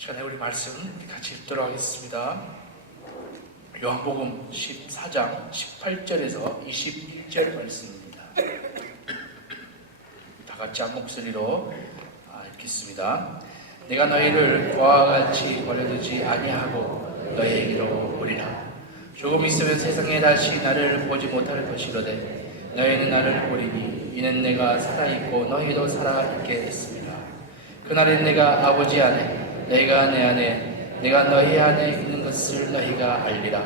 시간에 우리 말씀 같이 읽도록 하겠습니다. 요한복음 14장 18절에서 21절 말씀입니다. 다 같이 한 목소리로 읽겠습니다. 내가 너희를 고아와 같이 버려두지 아니하고 너희에게로 오리라. 조금 있으면 세상에 다시 나를 보지 못할 것이로되 너희는 나를 보리니 이는 내가 살아있고 너희도 살아있게 했습니다. 그날엔 내가 아버지 안에 너희가 내 안에 내가 너희 안에 있는 것을 너희가 알리라.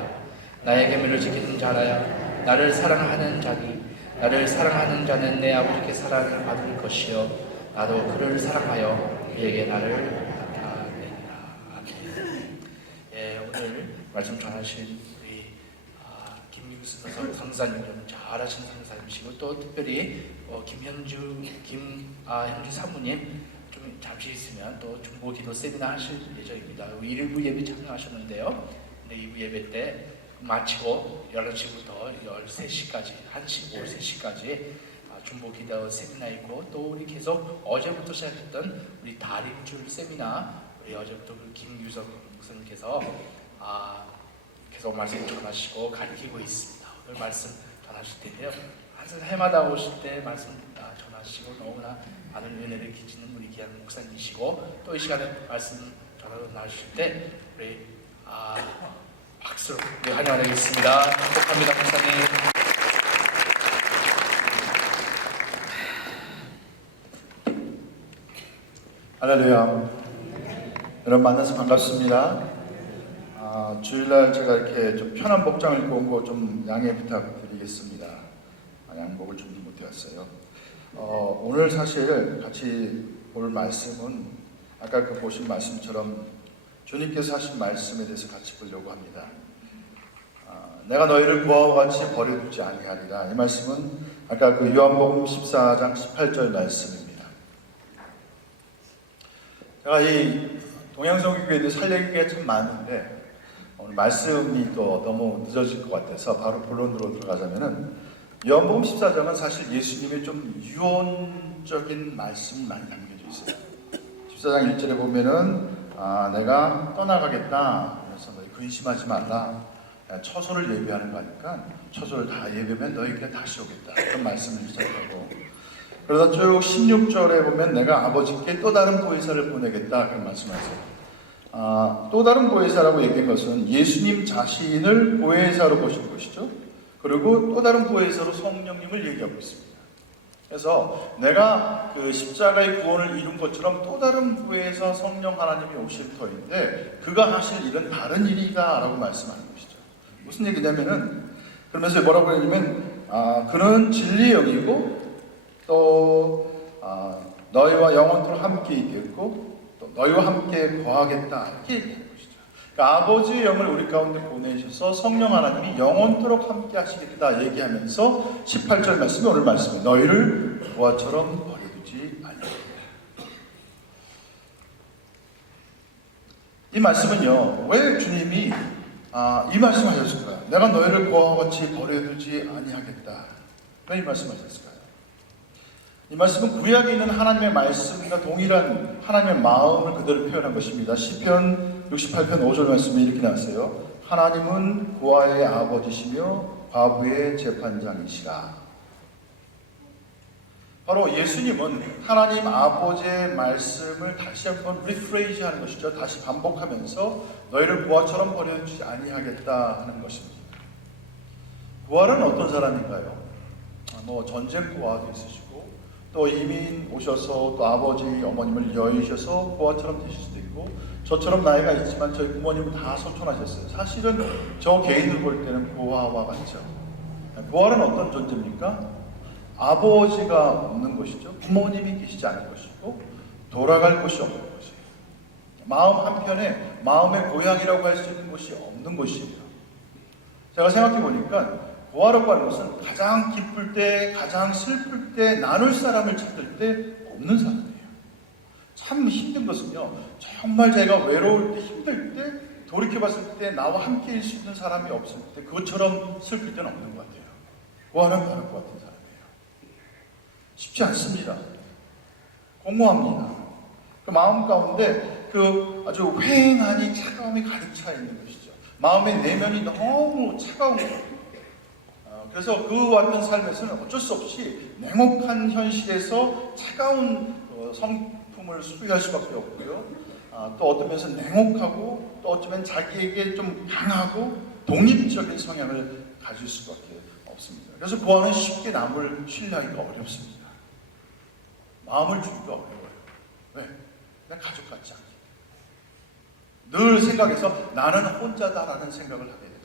나의 계명을 지키는 자라야 나를 사랑하는 자니 나를 사랑하는 자는 내 아버지께 사랑을 받을 것이요 나도 그를 사랑하여 그에게 나를 나타내리라. 아멘. 오늘 말씀 전하신 우리 김유수 상사님 잘하신 상사님이시고 또 특별히 현주 사모님 좀 잠시 있으면 또 중보 기도 세미나 하실 예정입니다. 1부 예배 참여하셨는데요. 근데 2부 예배 때 마치고 11시부터 13시까지 1시, 오후 3시까지 중보 기도 세미나 있고 또 우리 계속 어제부터 시작했던 우리 다림줄 세미나 우리 어제부터 김유석 목사님께서 계속 말씀 전하시고 가르치고 있습니다. 오늘 말씀 전하실 텐데요. 항상 해마다 오실 때 말씀 전하시고 너무나 많은 은혜를 끼치는 우리 귀한 목사님이시고 또 이 시간에 말씀 전하실 때 우리 박수로 환영하겠습니다. 축복합니다, 목사님. 할렐루야. 여러분 만나서 반갑습니다. 주일날 제가 이렇게 좀 편한 복장을 입고 온 거 좀 양해 부탁드리겠습니다. 양복을 준비 못해 왔어요. 오늘 사실 같이 볼 말씀은 아까 그 보신 말씀처럼 주님께서 하신 말씀에 대해서 같이 보려고 합니다. 내가 너희를 고아와 같이 버려두지 아니하리라. 이 말씀은 아까 그 요한복음 14장 18절 말씀입니다. 제가 이 동양성교회에 살 얘기가 참 많은데 오늘 말씀이 또 너무 늦어질 것 같아서 바로 본론으로 들어가자면은 요한복음 14장은 사실 예수님의 좀 유언적인 말씀이 많이 담겨져 있어요. 14장 1절에 보면은 내가 떠나가겠다. 그래서 너희 근심하지 말라. 처소를 예비하는 거니까 처소를 다 예비하면 너희에게 다시 오겠다. 그런 말씀을 시작하고 그러다 쭉 16절에 보면 내가 아버지께 또 다른 보혜사를 보내겠다. 그런 말씀하세요. 또 다른 보혜사라고 얘기한 것은 예수님 자신을 보혜사로 보신 것이죠. 그리고 또 다른 보혜사로 성령님을 얘기하고 있습니다. 그래서 내가 그 십자가의 구원을 이룬 것처럼 또 다른 보혜사 성령 하나님이 오실 터인데 그가 하실 일은 다른 일이다 라고 말씀하는 것이죠. 무슨 얘기냐면은 그러면서 뭐라고 그러냐면 그는 진리의 영이고 또 너희와 영원토록 함께 있겠고 또 너희와 함께 거하겠다 이렇게 얘기하는 것이죠. 그러니까 아버지의 영을 우리 가운데 보내셔서 성령 하나님이 영원토록 함께 하시겠다 얘기하면서 18절 말씀이 오늘 말씀이 너희를 고아처럼 버려두지 아니하리라. 이 말씀은요 왜 주님이 이 말씀하셨을까요? 내가 너희를 고아와 같이 버려두지 아니하겠다. 왜 이 말씀하셨을까요? 이 말씀은 구약에 있는 하나님의 말씀과 동일한 하나님의 마음을 그대로 표현한 것입니다. 시편 68편 5절 말씀이 이렇게 나왔어요. 하나님은 고아의 아버지시며 과부의 재판장이시라. 바로 예수님은 하나님 아버지의 말씀을 다시 한번 리프레이즈 하는 것이죠. 다시 반복하면서 너희를 고아처럼 버려두지 아니하겠다 하는 것입니다. 고아는 어떤 사람인가요? 전쟁 고아도 있으시고 또 이민 오셔서 또 아버지 어머님을 여의셔서 고아처럼 되실 수도 있고 저처럼 나이가 있지만 저희 부모님은 다 소천하셨어요. 사실은 저 개인을 볼 때는 고아와 같죠. 고아는 어떤 존재입니까? 아버지가 없는 것이죠. 부모님이 계시지 않은 것이고 돌아갈 곳이 없는 것이에요. 마음 한편에 마음의 고향이라고 할 수 있는 곳이 없는 것이에요. 제가 생각해 보니까 고아라고 하는 것은 가장 기쁠 때, 가장 슬플 때, 나눌 사람을 찾을 때 없는 사람이에요. 참 힘든 것은요. 정말 제가 외로울 때, 힘들 때, 돌이켜봤을 때 나와 함께일 수 있는 사람이 없을 때 그것처럼 슬플 때는 없는 것 같아요. 고아는 바로 그 같은 사람이에요. 쉽지 않습니다. 공허합니다. 그 마음 가운데 그 아주 휑하니 차가움이 가득 차 있는 것이죠. 마음의 내면이 너무 차가운 거예요. 그래서 그 왔던 삶에서는 어쩔 수 없이 냉혹한 현실에서 차가운 성품을 소유할 수밖에 없고요. 또 어떤 면에서 냉혹하고 또 어쩌면 자기에게 좀 강하고 독립적인 성향을 가질 수밖에 없습니다. 그래서 고아는 쉽게 남을 신뢰하기가 어렵습니다. 마음을 주기가 어려워요. 왜? 내 가족 같지 않게. 늘 생각해서 나는 혼자다라는 생각을 하게 됩니다.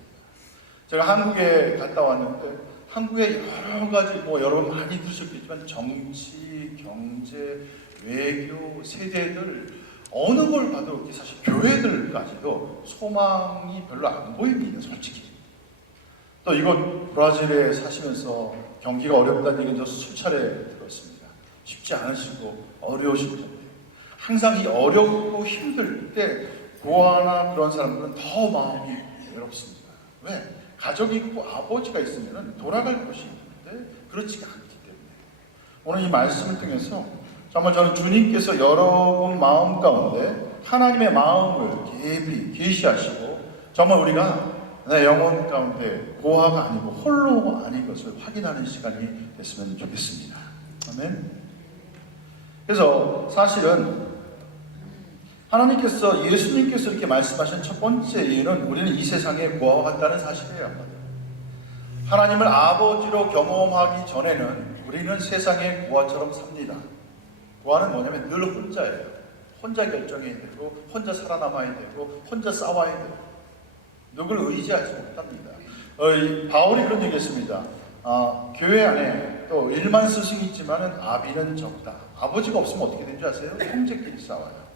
제가 한국에 갔다 왔는데 한국에 여러 가지 여러분 많이 들으셨겠지만 정치, 경제, 외교, 세대들 어느 걸 봐도 사실 교회들까지도 소망이 별로 안 보입니다. 솔직히. 또 이곳 브라질에 사시면서 경기가 어렵다는 얘기는 저 수차례 들었습니다. 쉽지 않으시고 어려우실 텐데 항상 이 어렵고 힘들 때 고아나 그런 사람들은 더 마음이 외롭습니다. 왜? 가족이 있고 아버지가 있으면 돌아갈 곳이 있는데 그렇지가 않기 때문에 오늘 이 말씀을 통해서 정말 저는 주님께서 여러분 마음 가운데 하나님의 마음을 깊이 계시하시고 정말 우리가 내 영혼 가운데 고아가 아니고 홀로 아닌 것을 확인하는 시간이 됐으면 좋겠습니다. 아멘. 그래서 사실은 하나님께서 예수님께서 이렇게 말씀하신 첫 번째 이유는 우리는 이 세상에 고아와 같다는 사실이에요. 하나님을 아버지로 경험하기 전에는 우리는 세상의 고아처럼 삽니다. 고아는 뭐냐면 늘 혼자예요. 혼자 결정해야 되고 혼자 살아남아야 되고 혼자 싸워야 되고 누구를 의지하지 못합니다. 바울이 그런 얘기했습니다. 교회 안에 또 1만 스승이 있지만 아비는 적다. 아버지가 없으면 어떻게 되는 줄 아세요? 형제끼리 싸워요.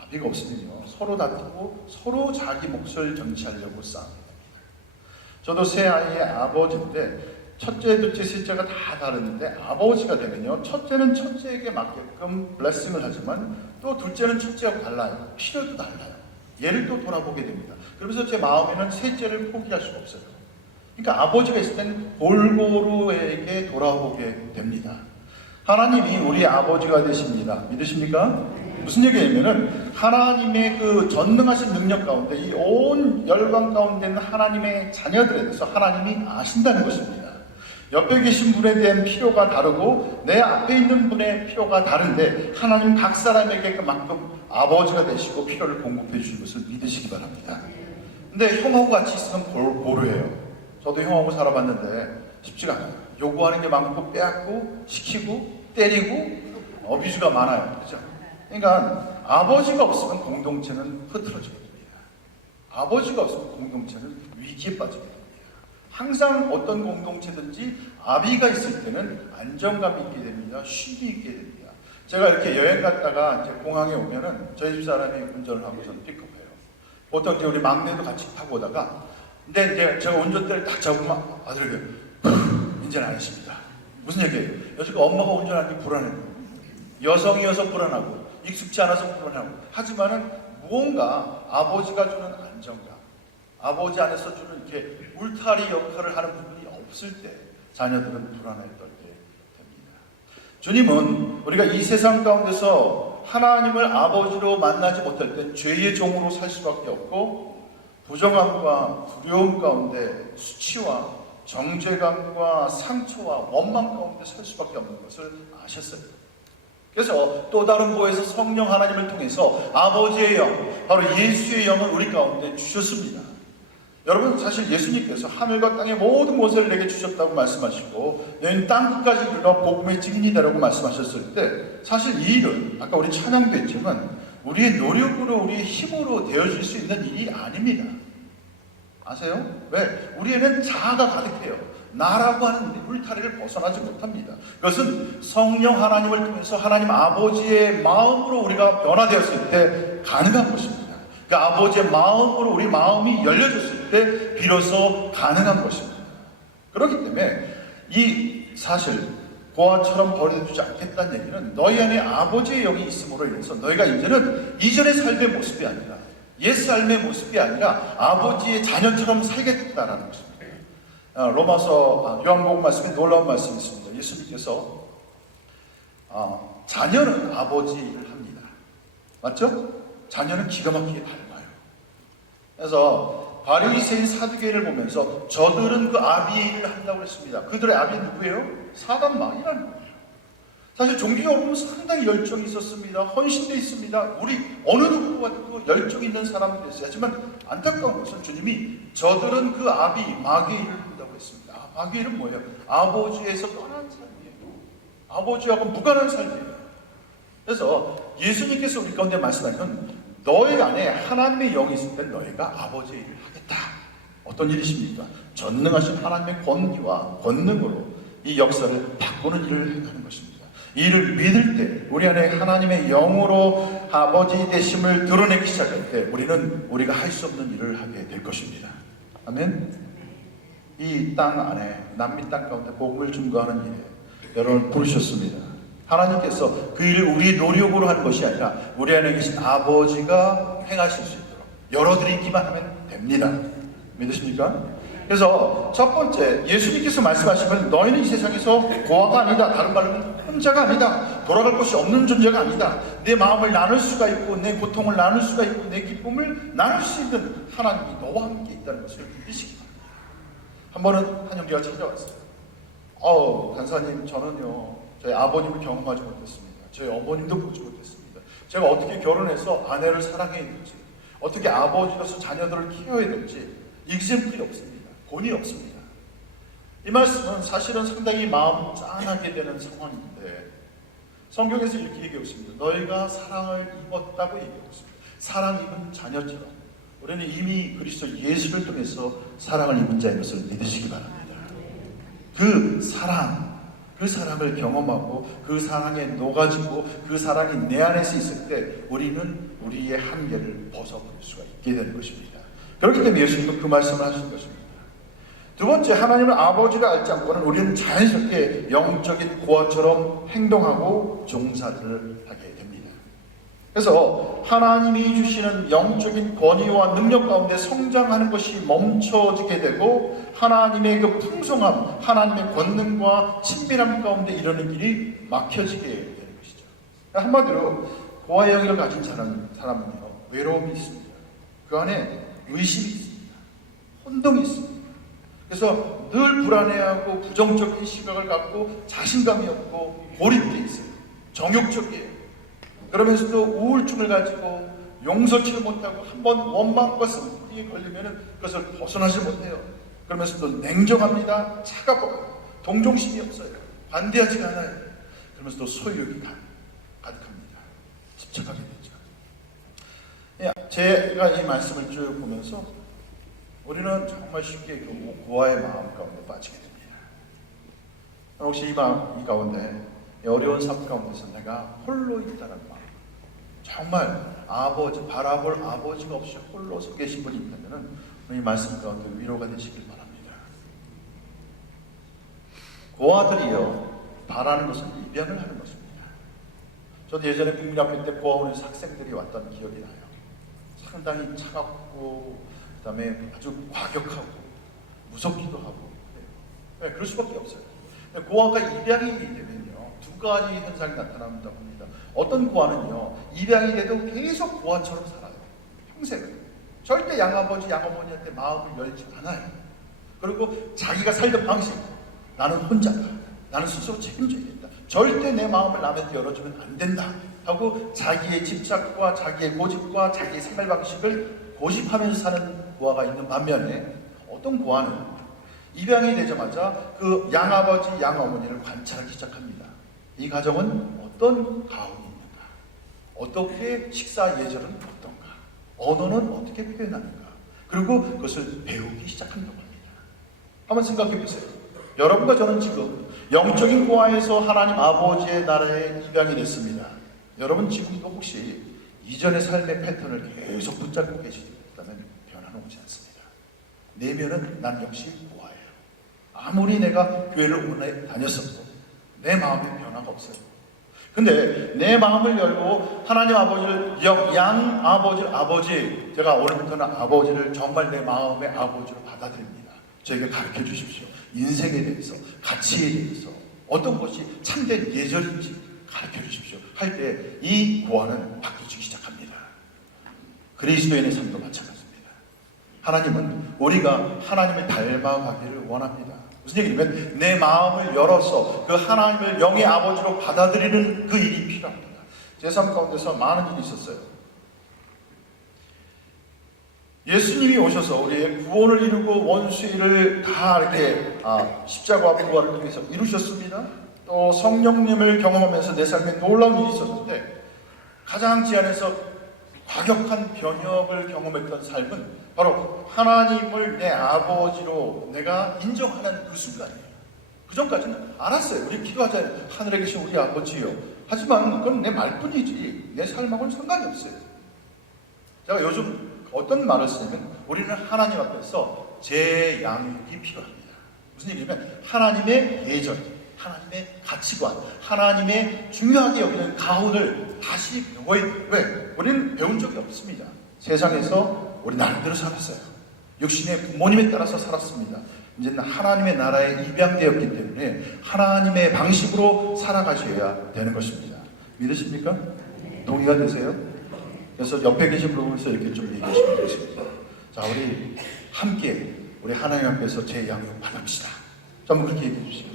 아비가 없으면요 서로 다투고 서로 자기 몫을 정치하려고 싸웁니다. 저도 세 아이의 아버지인데 첫째, 둘째, 셋째가 다 다른데 아버지가 되면요 첫째는 첫째에게 맞게끔 블레싱을 하지만 또 둘째는 첫째하고 달라요. 필요도 달라요. 얘를 또 돌아보게 됩니다. 그러면서 제 마음에는 셋째를 포기할 수가 없어요. 그러니까 아버지가 있을 때는 골고루에게 돌아보게 됩니다. 하나님이 우리 아버지가 되십니다. 믿으십니까? 무슨 얘기냐면은 하나님의 그 전능하신 능력 가운데 이 온 열방 가운데 있는 하나님의 자녀들에 대해서 하나님이 아신다는 것입니다. 옆에 계신 분에 대한 필요가 다르고 내 앞에 있는 분의 필요가 다른데 하나님 각 사람에게 그만큼 아버지가 되시고 필요를 공급해 주신 것을 믿으시기 바랍니다. 근데 형하고 같이 있으면 고루해요. 저도 형하고 살아봤는데 쉽지가 않아요. 요구하는 게 많고 빼앗고 시키고 때리고 어비주가 많아요. 그죠? 그러니까 아버지가 없으면 공동체는 흐트러지게 됩니다. 아버지가 없으면 공동체는 위기에 빠지게 됩니다. 항상 어떤 공동체든지 아비가 있을 때는 안정감이 있게 됩니다. 쉼이 있게 됩니다. 제가 이렇게 여행 갔다가 이제 공항에 오면은 저희 집 사람이 운전을 하고 저는 픽업해요. 보통 이제 우리 막내도 같이 타고 오다가 근데 이제 제가 운전대를 딱 잡으면 아들에게 이제는 안 했습니다. 무슨 얘기예요? 여지껏 엄마가 운전하는 게 불안해요. 여성이어서 불안하고 익숙지 않아서 불안하고 하지만은 무언가 아버지가 주는 안정감, 아버지 안에서 주는 이렇게 울타리 역할을 하는 부분이 없을 때 자녀들은 불안에 떨게 됩니다. 주님은 우리가 이 세상 가운데서 하나님을 아버지로 만나지 못할 때 죄의 종으로 살 수밖에 없고 부정함과 두려움 가운데 수치와 정죄감과 상처와 원망 가운데 살 수밖에 없는 것을 아셨어요. 그래서 또 다른 부에서 성령 하나님을 통해서 아버지의 영, 바로 예수의 영을 우리 가운데 주셨습니다. 여러분 사실 예수님께서 하늘과 땅의 모든 것을 내게 주셨다고 말씀하시고 너희는 땅 끝까지 이르러 복음의 증인이다라고 말씀하셨을 때 사실 이 일은 아까 우리 찬양도 했지만 우리의 노력으로 우리의 힘으로 되어질 수 있는 일이 아닙니다. 아세요? 왜? 우리에는 자아가 가득해요. 나라고 하는 울타리를 벗어나지 못합니다. 그것은 성령 하나님을 통해서 하나님 아버지의 마음으로 우리가 변화되었을 때 가능한 것입니다. 그 아버지의 마음으로 우리 마음이 열려졌을 때 비로소 가능한 것입니다. 그렇기 때문에 이 사실 고아처럼 버려두지 않겠다는 얘기는 너희 안에 아버지의 영이 있음으로 인해서 너희가 이제는 이전의 삶의 모습이 아니라 옛 삶의 모습이 아니라 아버지의 자녀처럼 살겠다라는 것입니다. 로마서 요한복음 말씀에 놀라운 말씀이 있습니다. 예수님께서 자녀는 아버지 일을 합니다. 맞죠? 자녀는 기가 막히게 닮아요. 그래서 바리새인 사두개인을 보면서 저들은 그 아비의 일을 한다고 했습니다. 그들의 아비는 누구예요? 사단 마귀라는 거예요. 사실 종교적으로 상당히 열정이 있었습니다. 헌신되어 있습니다. 우리 어느 누구와도 열정 있는 사람들이었어요. 하지만 안타까운 것은 주님이 저들은 그 아비 마귀의 일을 한다고 했습니다. 마귀의 일은 뭐예요? 아버지에서 떠난 삶이에요. 아버지하고 무관한 삶이에요. 그래서 예수님께서 우리 가운데 말씀하시는 너희 안에 하나님의 영이 있을 때 너희가 아버지의 일을 하겠다. 어떤 일이십니까? 전능하신 하나님의 권위와 권능으로 이 역사를 바꾸는 일을 행하는 것입니다. 이 일을 믿을 때 우리 안에 하나님의 영으로 아버지 되심을 드러내기 시작할 때 우리는 우리가 할 수 없는 일을 하게 될 것입니다. 아멘. 이 땅 안에 남미 땅 가운데 복음을 증거하는 일에 여러분을 부르셨습니다. 하나님께서 그 일을 우리 노력으로 하는 것이 아니라 우리 안에 계신 아버지가 행하실 수 있도록 열어드리기만 하면 됩니다. 믿으십니까? 그래서 첫 번째, 예수님께서 말씀하시면 너희는 이 세상에서 고아가 아니다. 다른 말로는 혼자가 아니다. 돌아갈 곳이 없는 존재가 아니다. 내 마음을 나눌 수가 있고 내 고통을 나눌 수가 있고 내 기쁨을 나눌 수 있는 하나님이 너와 함께 있다는 것을 믿으시기 바랍니다. 한 번은 한 형제가 찾아왔어요. 간사님, 저는요 저희 아버님을 경험하지 못했습니다. 저희 어머님도 보지 못했습니다. 제가 어떻게 결혼해서 아내를 사랑해야 될지, 어떻게 아버지로서 자녀들을 키워야 될지 익sem플이 없습니다. 본이 없습니다. 이 말씀은 사실은 상당히 마음 짠하게 되는 상황인데 성경에서 이렇게 얘기하고 있습니다. 너희가 사랑을 입었다고 얘기하고 있습니다. 사랑 입은 자녀처럼 우리는 이미 그리스도 예수를 통해서 사랑을 입은 자인 것을 믿으시기 바랍니다. 그 사랑을 경험하고 그 사랑에 녹아지고 그 사랑이 내 안에서 있을 때 우리는 우리의 한계를 벗어버릴 수가 있게 되는 것입니다. 그렇기 때문에 예수님은 그 말씀을 하신 것입니다. 두 번째, 하나님을 아버지를 알지 않고는 우리는 자연스럽게 영적인 고아처럼 행동하고 종사들을 하게 됩니다. 그래서 하나님이 주시는 영적인 권위와 능력 가운데 성장하는 것이 멈춰지게 되고 하나님의 그 풍성함, 하나님의 권능과 친밀함 가운데 이르는 길이 막혀지게 되는 것이죠. 한마디로 고아의 영을 가진 사람은요, 외로움이 있습니다. 그 안에 의심이 있습니다. 혼동이 있습니다. 그래서 늘 불안해하고 부정적인 시각을 갖고 자신감이 없고 고립되어 있어요. 정욕적이에요. 그러면서도 우울증을 가지고 용서치를 못하고 한번 원망과 승부에 걸리면 그것을 벗어나지 못해요. 그러면서도 냉정합니다. 차가워요. 동정심이 없어요. 반대하지가 않아요. 그러면서도 소유욕이 가득합니다. 집착하게 되죠. 제가 이 말씀을 쭉 보면서 우리는 정말 쉽게 그 고아의 마음 가운데 빠지게 됩니다. 혹시 이 가운데 어려운 삶 가운데서 내가 홀로 있다는 마음, 정말 바라볼 아버지가 없이 홀로 서 계신 분이 있다면 이 말씀 가운데 위로가 되시길 바랍니다. 고아들이요 바라는 것은 입양을 하는 것입니다. 저도 예전에 국민학교 때 고아원에서 학생들이 왔던 기억이 나요. 상당히 차갑고 그 다음에 아주 과격하고 무섭기도 하고 그래요. 그럴 수밖에 없어요. 고아가 입양이 되면요 두 가지 현상이 나타난다고 합니다. 어떤 고아는요 입양이 돼도 계속 고아처럼 살아요. 평생을. 절대 양아버지 양어머니한테 마음을 열지 않아요. 그리고 자기가 살던 방식, 나는 혼자다, 나는 스스로 책임져야 된다, 절대 내 마음을 남한테 열어주면 안 된다 하고 자기의 집착과 자기의 고집과 자기의 생활 방식을 고집하면서 사는 고아가 있는 반면에 어떤 고아는 입양이 되자마자 그 양아버지 양어머니를 관찰하기 시작합니다. 이 가정은 어떤 가훈이 있는가, 어떻게 식사 예절은 어떤가, 언어는 어떻게 표현하는가, 그리고 그것을 배우기 시작한다고 합니다. 한번 생각해 보세요. 여러분과 저는 지금 영적인 고아에서 하나님 아버지의 나라에 입양이 됐습니다. 여러분 지금도 혹시 이전의 삶의 패턴을 계속 붙잡고 계시다면 변화는 오지 않습니다. 내면은 난 역시 고아예요. 아무리 내가 교회를 오래 다녔어도 내 마음에 변화가 없어요. 근데 내 마음을 열고 하나님 아버지를 양 아버지를 아버지, 제가 오늘부터는 아버지를 정말 내 마음의 아버지로 받아들입니다. 저에게 가르쳐 주십시오. 인생에 대해서, 가치에 대해서 어떤 것이 참된 예절인지 가르쳐 주십시오 할 때 이 고아는 바뀌기 시작합니다. 그리스도인의 삶도 마찬가지입니다. 하나님은 우리가 하나님을 닮아가기를 원합니다. 무슨 얘기냐면 내 마음을 열어서 그 하나님을 영의 아버지로 받아들이는 그 일이 필요합니다. 제 삶 가운데서 많은 일이 있었어요. 예수님이 오셔서 우리의 구원을 이루고 원수의 일을 다 이렇게 십자가와 부활을 통해서 이루셨습니다. 또 성령님을 경험하면서 내 삶에 놀라운 일이 있었는데 가장 지안에서 과격한 변혁을 경험했던 삶은 바로 하나님을 내 아버지로 내가 인정하는 그 순간이에요. 그 전까지는 알았어요. 우리 기도하잖아요. 하늘에 계신 우리 아버지요. 하지만 그건 내 말뿐이지 내 삶하고는 상관이 없어요. 제가 요즘 어떤 말을 쓰냐면 우리는 하나님 앞에서 재양육이 필요합니다. 무슨 얘기냐면 하나님의 예절, 하나님의 가치관, 하나님의 중요하게 여기는 가훈을 다시 왜? 우리는 배운 적이 없습니다. 세상에서 우리 나름대로 살았어요. 육신의 부모님에 따라서 살았습니다. 이제는 하나님의 나라에 입양되었기 때문에 하나님의 방식으로 살아가셔야 되는 것입니다. 믿으십니까? 동의가 되세요? 그래서 옆에 계신 분으로서 이렇게 좀 얘기하시면 되겠습니다. 자, 우리 함께 우리 하나님 앞에서 제 양육 받읍시다. 한번 그렇게 얘기해 주시죠.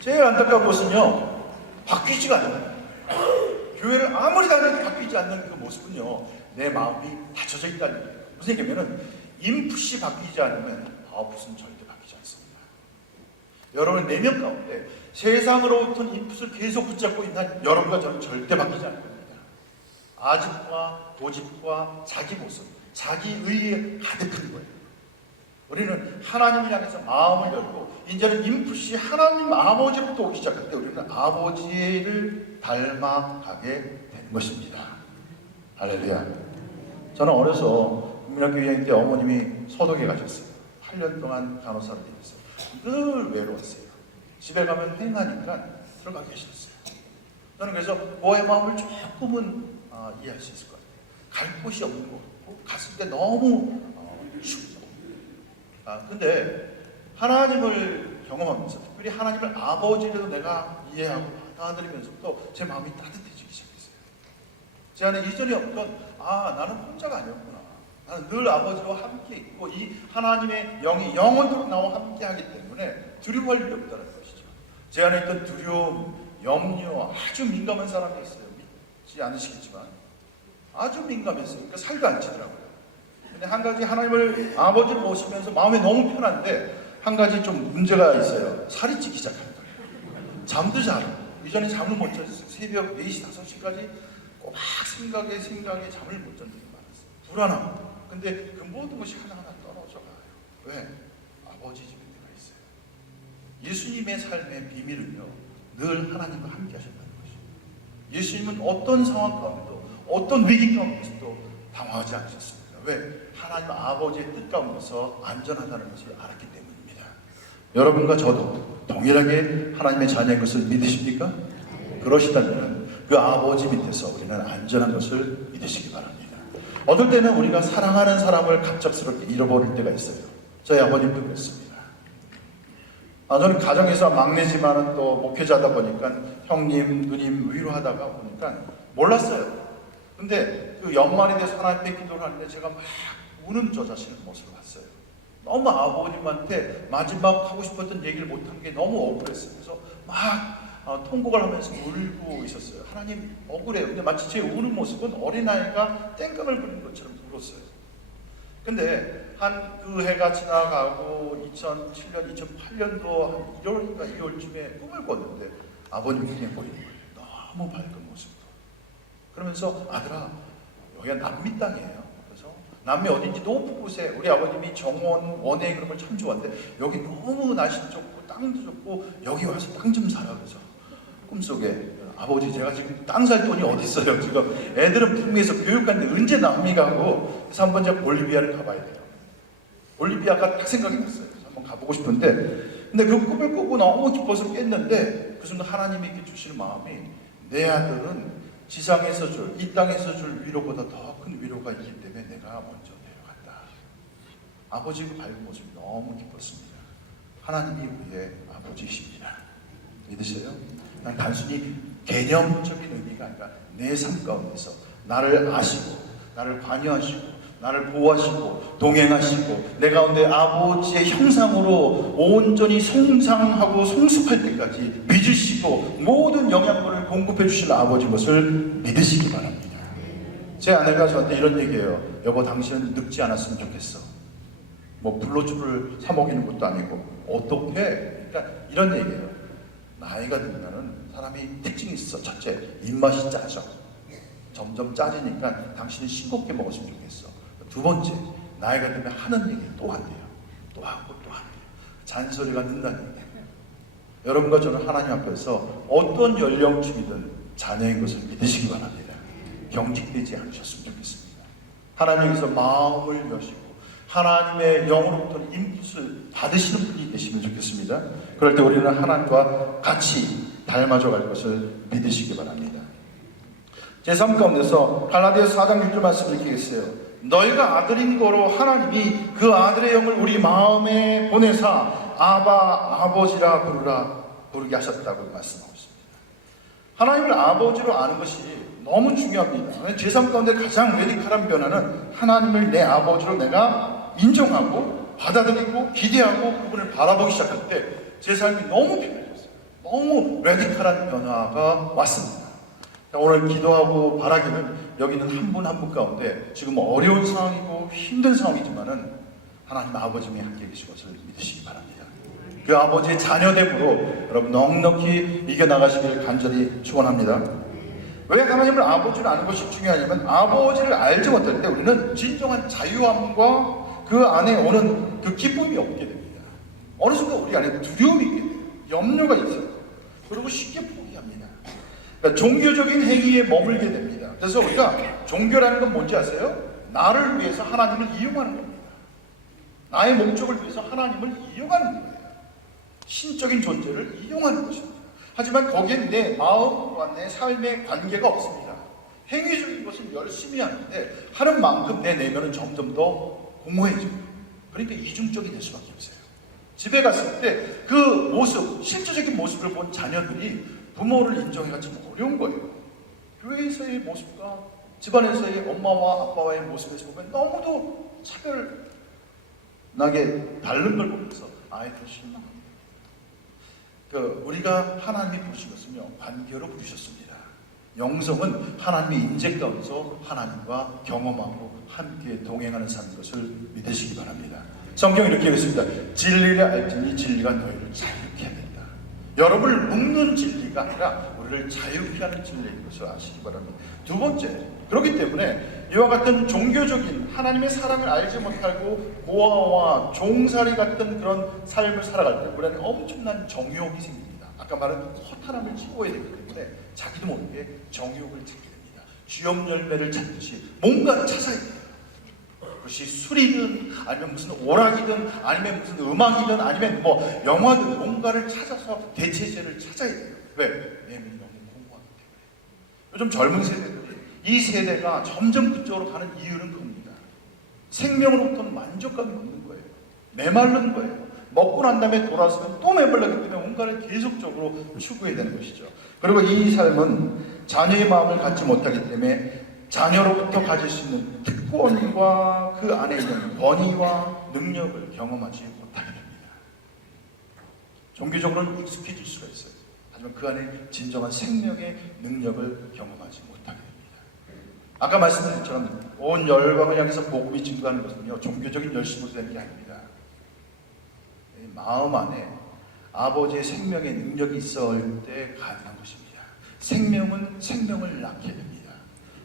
제일 안타까운 것은요, 바뀌지가 않아요. 교회를 아무리 다녀도 바뀌지 않는 그 모습은요, 내 마음이 닫혀져 있다는 거예요. 무슨 얘기냐면 인풋이 바뀌지 않으면 아웃풋은 절대 바뀌지 않습니다. 여러분 내면 가운데 세상으로부터 인풋을 계속 붙잡고 있는 여러분과 저는 절대 바뀌지 않을 겁니다. 아집과 고집과 자기 모습, 자기 의에 가득한 거예요. 우리는 하나님을 향해서 마음을 열고 이제는 인풋이 하나님 아버지부터 오기 시작할 때 우리는 아버지를 닮아가게 되는 것입니다. 할렐루야. 저는 어려서 국민학교 2학년 때 어머님이 소독에 가셨어요. 8년 동안 간호사를 일했어요. 늘 외로웠어요. 집에 가면 행하니까 들어가기 싫었어요. 저는 그래서 그의 마음을 조금은 이해할 수 있을 것 같아요. 갈 곳이 없는 것 같고 갔을 때 너무 춥고 근데 하나님을 경험하면서 특별히 하나님을 아버지로 내가 이해하고 받아들이면서부터 제 마음이 따뜻해지기 시작했어요. 제 안에 이전에 없던 나는 혼자가 아니었구나. 나는 늘 아버지와 함께 있고 이 하나님의 영이 영원토록 나와 함께 하기 때문에 두려워할 일이 없다는 것이죠. 제 안에 있던 두려움, 염려, 아주 민감한 사람이 있어요. 믿지 않으시겠지만 아주 민감했어요. 그러니까 살도 안 치더라고요. 근데 한 가지 하나님을 아버지를 모시면서 마음이 너무 편한데 한 가지 좀 문제가 있어요. 살이 찌기 시작합니다. 잠도 잘 이전에 잠을 못 잤어요. 새벽 4시, 5시까지 꼬박 생각에 잠을 못 잔 적이 많았어요. 불안하고. 근데 그 모든 것이 하나하나 떨어져 가요. 왜? 아버지 집에 내가 있어요. 예수님의 삶의 비밀은요, 늘 하나님과 함께 하셨다는 것이죠. 예수님은 어떤 상황 가운데도 어떤 위기 가운데서도 당황하지 않으셨습니다. 왜? 하나님 아버지의 뜻 가운데서 안전하다는 것을 알았기 때문입니다. 여러분과 저도 동일하게 하나님의 자녀인 것을 믿으십니까? 그러시다면 그 아버지 밑에서 우리는 안전한 것을 믿으시기 바랍니다. 어떨 때는 우리가 사랑하는 사람을 갑작스럽게 잃어버릴 때가 있어요. 저희 아버님도 그랬습니다. 저는 가정에서 막내지만은 또 목회자다 보니까 형님, 누님 위로하다가 보니까 몰랐어요. 근데 그 연말이 돼서 하나님 앞에 기도를 하는데 제가 막 우는 저 자신의 모습을 봤어요. 너무 아버님한테 마지막 하고 싶었던 얘기를 못한 게 너무 억울했어요. 그래서 막 통곡을 하면서 울고 있었어요. 하나님 억울해요. 근데 마치 제 우는 모습은 어린아이가 땡깡을 부리는 것처럼 울었어요. 근데 한 그 해가 지나가고 2007년, 2008년도 한 1월인가 2월쯤에 꿈을 꿨는데 아버님 눈에 보이는 거예요. 너무 밝은 모습으로. 그러면서 아들아, 여기가 남미 땅이에요. 그래서 남미 어딘지 높은 곳에 우리 아버님이 정원, 원예 그런 걸 참 좋아하는데 여기 너무 날씨도 좋고 땅도 좋고 여기 와서 땅 좀 사라. 그래서 꿈속에 아버지 제가 지금 땅 살 돈이 어디 있어요. 지금 애들은 북미에서 교육 가는데 언제 남미 가고. 그래서 한번 제가 볼리비아를 가봐야 돼요. 볼리비아가 딱 생각이 났어요. 그래서 한번 가보고 싶은데 근데 그 꿈을 꾸고 너무 기뻐서 깼는데 그 순간 하나님이 이렇게 주시는 마음이 내 아들은 지상에서 줄, 이 땅에서 줄 위로보다 더 큰 위로가 있기 때문에 내가 먼저 내려간다. 아버지의 그 밝은 모습이 너무 기뻤습니다. 하나님이 우리의 아버지이십니다. 믿으세요? 난 단순히 개념적인 의미가 아니라 내 삶 가운데서 나를 아시고 나를 관여하시고 나를 보호하시고 동행하시고 내 가운데 아버지의 형상으로 온전히 성장하고 성숙할 때까지 믿으시고 모든 영양분을 공급해 주실 아버지 것을 믿으시기 바랍니다. 제 아내가 저한테 이런 얘기해요. 여보, 당신은 늙지 않았으면 좋겠어. 뭐 불로초를 사 먹이는 것도 아니고 어떻게? 그러니까 이런 얘기예요. 나이가 들면은 사람이 특징이 있어. 첫째, 입맛이 짜져. 점점 짜지니까 당신이 싱겁게 먹었으면 좋겠어. 두 번째, 나이가 들면 하는 얘기 또 한대요. 또 하고 또 한대요. 잔소리가 는다는 얘기예요. 여러분과 저는 하나님 앞에서 어떤 연령층이든 자녀인 것을 믿으시기 바랍니다. 경직되지 않으셨으면 좋겠습니다. 하나님께서 마음을 여시고 하나님의 영으로부터 인풋을 받으시는 분이 되시면 좋겠습니다. 그럴 때 우리는 하나님과 같이 닮아져 갈 것을 믿으시기 바랍니다. 제 삶 가운데서 갈라디아서 4장 6절 말씀을 읽겠어요. 너희가 아들인 거로 하나님이 그 아들의 영을 우리 마음에 보내사 아바 아버지라 부르게 하셨다고 말씀하고 있습니다. 하나님을 아버지로 아는 것이 너무 중요합니다. 제 삶 가운데 가장 레디컬한 변화는 하나님을 내 아버지로 내가 인정하고 받아들이고 기대하고 그분을 바라보기 시작할 때 제 삶이 너무 편해졌어요. 너무 레디컬한 변화가 왔습니다. 오늘 기도하고 바라기는 여기는 한 분 한 분 가운데 지금 어려운 상황이고 힘든 상황이지만은 하나님 아버지님이 함께 계신 것을 믿으시기 바랍니다. 그 아버지의 자녀됨으로 여러분 넉넉히 이겨나가시기를 간절히 축원합니다. 왜 하나님을 아버지로 아는 것이 중요하냐면 아버지를 알지 못할 때 우리는 진정한 자유함과 그 안에 오는 그 기쁨이 없게 됩니다. 어느 순간 우리 안에 두려움이 있게 돼요. 염려가 있어요. 그리고 쉽게 포기합니다. 그러니까 종교적인 행위에 머물게 됩니다. 그래서 우리가 종교라는 건 뭔지 아세요? 나를 위해서 하나님을 이용하는 겁니다. 나의 목적을 위해서 하나님을 이용하는 거예요. 신적인 존재를 이용하는 것입니다. 하지만 거기엔 내 마음과 내 삶의 관계가 없습니다. 행위적인 것을 열심히 하는데 하는 만큼 내 내면은 점점 더 공허해집니다. 그러니까 이중적이 될 수밖에 없어요. 집에 갔을 때 그 모습, 실제적인 모습을 본 자녀들이 부모를 인정하기가 참 어려운 거예요. 교회에서의 모습과 집안에서의 엄마와 아빠와의 모습에서 보면 너무도 차별나게 다른 걸 보면서 아이들 실망합니다. 우리가 하나님이 부르시겠으며 관계로 부르셨습니다. 영성은 하나님의 인재 가운데서 하나님과 경험하고 함께 동행하는 삶인 것을 믿으시기 바랍니다. 성경이 이렇게 읽습니다. 진리를 알지니 진리가 너희를 자유케 합니다. 여러분을 묶는 진리가 아니라 우리를 자유케 하는 진리인 것을 아시기 바랍니다. 두 번째, 그렇기 때문에 이와 같은 종교적인 하나님의 사랑을 알지 못하고 고아와 종살이 같은 그런 삶을 살아갈 때 우리는 엄청난 정욕이 생깁니다. 아까 말한 허탈함을 채워야 되기 때문에 자기도 모르게 정욕을 찾게 됩니다. 쥐염 열매를 찾듯이 뭔가를 찾아야 돼요. 그것이 술이든 아니면 무슨 오락이든 아니면 무슨 음악이든 아니면 뭐 영화든 뭔가를 찾아서 대체제를 찾아야 돼요. 왜? 내 영이 공부하기 때문에. 요즘 젊은 세대들이 이 세대가 점점 그쪽으로 가는 이유는 겁니다. 생명으로부터는 만족감이 없는 거예요. 메마른 거예요. 먹고 난 다음에 돌아서면 또 메말르기 때문에 뭔가를 계속적으로 추구해야 되는 것이죠. 그리고 이 삶은 자녀의 마음을 갖지 못하기 때문에 자녀로부터 가질 수 있는 특권과 그 안에 있는 권위와 능력을 경험하지 못하게 됩니다. 종교적으로는 익숙해질 수가 있어요. 하지만 그 안에 진정한 생명의 능력을 경험하지 못하게 됩니다. 아까 말씀드린 것처럼 온 열방을 향해서 복음이 증거하는 것은요, 종교적인 열심으로 되는 게 아닙니다. 마음 안에 아버지의 생명의 능력이 있을 때 가능한 것입니다. 생명은 생명을 낳게 됩니다.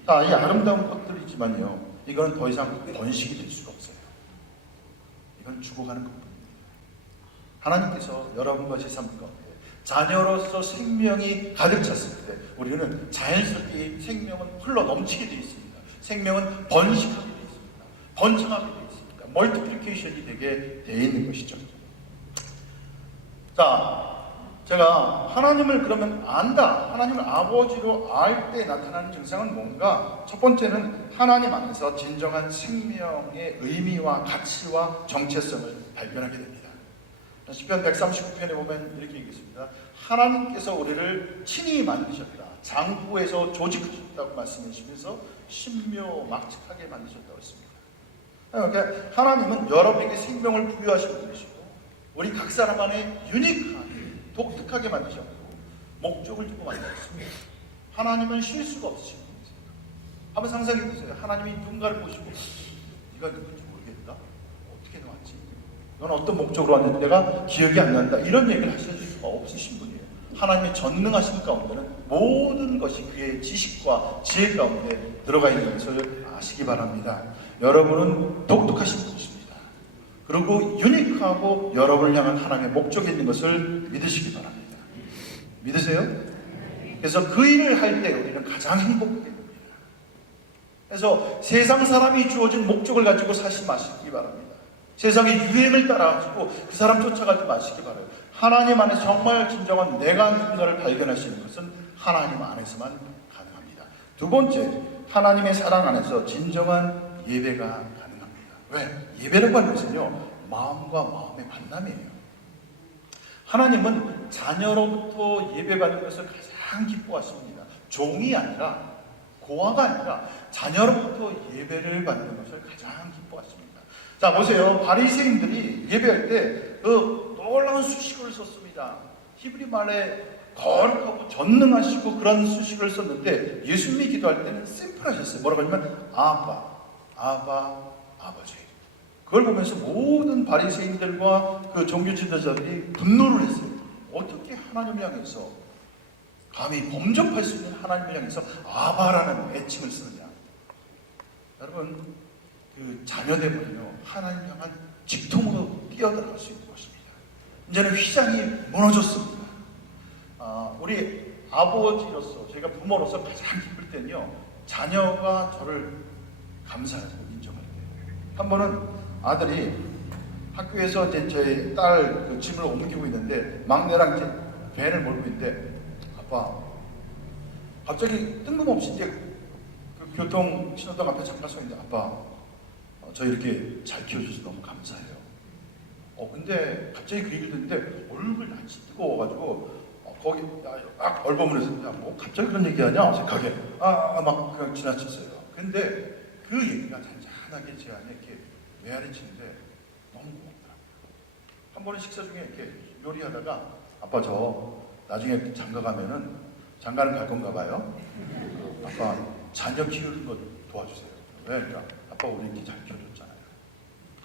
이 아름다운 것들이지만요, 이건 더 이상 번식이 될 수가 없어요. 이건 죽어가는 것뿐입니다. 하나님께서 여러분과 제 삶 가운데 자녀로서 생명이 가득 찼을 때 우리는 자연스럽게 생명은 흘러 넘치게 되어 있습니다. 생명은 번식하게 되어 있습니다. 번창하게 되어 있습니다. 멀티플리케이션이 되게 되어 있는 것이죠. 자, 제가 하나님을 그러면 안다, 하나님을 아버지로 알 때 나타나는 증상은 뭔가? 첫 번째는 하나님 안에서 진정한 생명의 의미와 가치와 정체성을 발견하게 됩니다. 시편 139편에 보면 이렇게 얘기했습니다. 하나님께서 우리를 친히 만드셨다. 장부에서 조직하셨다고 말씀해 주시면서 신묘막측하게 만드셨다고 했습니다. 그러니까 하나님은 여러분에게 생명을 부여하신 분이시고 우리 각 사람 안에 유니크하게 독특하게 만드셨고 목적을 두고 만드셨습니다. 하나님은 쉴 수가 없으신 분이세요. 한번 상상해 보세요. 하나님이 누군가를 보시고 네가 누군지 모르겠다. 어떻게 나왔지? 넌 어떤 목적으로 왔는지 내가 기억이 안 난다. 이런 얘기를 하실 수가 없으신 분이에요. 하나님의 전능하신 가운데는 모든 것이 그의 지식과 지혜 가운데 들어가 있는 것을 아시기 바랍니다. 여러분은 독특하신 분이십니다. 그리고 유니크하고 여러분을 향한 하나님의 목적이 있는 것을 믿으시기 바랍니다. 믿으세요? 그래서 그 일을 할 때 우리는 가장 행복하게 됩니다. 그래서 세상 사람이 주어진 목적을 가지고 사시 마시기 바랍니다. 세상의 유행을 따라가지고 그 사람 쫓아가지 마시기 바라요. 하나님 안에 정말 진정한 내가 누군가를 발견할 수 있는 것은 하나님 안에서만 가능합니다. 두 번째, 하나님의 사랑 안에서 진정한 예배가 가능합니다. 왜? 예배라고 하는 것은요, 마음과 마음의 만남이에요. 하나님은 자녀로부터 예배받는 것을 가장 기뻐하십니다. 종이 아니라, 고아가 아니라 자녀로부터 예배를 받는 것을 가장 기뻐하십니다. 자, 보세요. 바리새인들이 예배할 때 그 놀라운 수식어를 썼습니다. 히브리 말에 거룩하고 전능하시고 그런 수식어를 썼는데 예수님이 기도할 때는 심플하셨어요. 뭐라고 하냐면 아버지. 그걸 보면서 모든 바리새인들과 그 종교 지도자들이 분노를 했어요. 어떻게 하나님을 향해서 감히 범접할 수 있는 하나님을 향해서 아바라는 애칭을 쓰느냐. 여러분, 그 자녀되면요 하나님 향한 직통으로 뛰어들어갈 수 있는 것입니다. 이제는 휘장이 무너졌습니다. 우리 아버지로서 저희가 부모로서 가장 기쁠 때는요 자녀가 저를 감사하고 인정할 때. 한 번은 아들이 학교에서 이제 저희 딸 그 짐을 옮기고 있는데 막내랑 이제 밴을 몰고 있는데 아빠 갑자기 뜬금없이 이제 그 교통 신호등 앞에 잠깐 서 있는데 아빠 저 이렇게 잘 키워줘서 너무 감사해요. 근데 갑자기 그 얘기를 듣는데 얼굴 낯이 뜨거워가지고 거기 막 얼버무려서 뭐 갑자기 그런 얘기하냐 어색하게 막 그냥 지나쳤어요. 근데 그 얘기가 잔잔하게 제 안에 이렇게 메아리치는데 너무 고맙더라고요. 한 번은 식사 중에 이렇게 요리하다가 아빠 저 나중에 장가 가면은 장가를 갈 건가 봐요. 아빠 자녀 키우는 거 도와주세요. 왜? 그러니까 아빠 우리 이렇게 잘 키워줬잖아요.